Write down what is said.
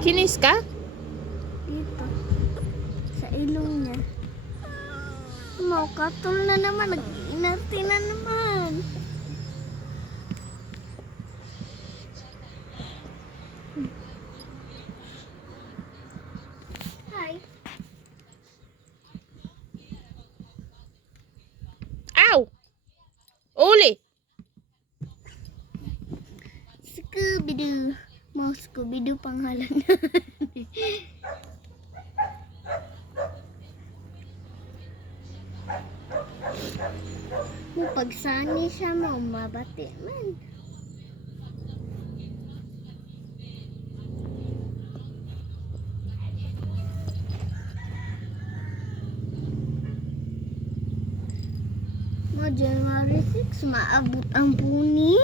Kinis ka? Dito. Sa ilong niya. Mau katol na naman. Nag-inarte na naman. Hi. Ow! Uli! Scooby-Doo. Mau Scooby-Doo pangalan. Kung pagsani siya mo, mabati man. Mo January 6, maabot ang puni.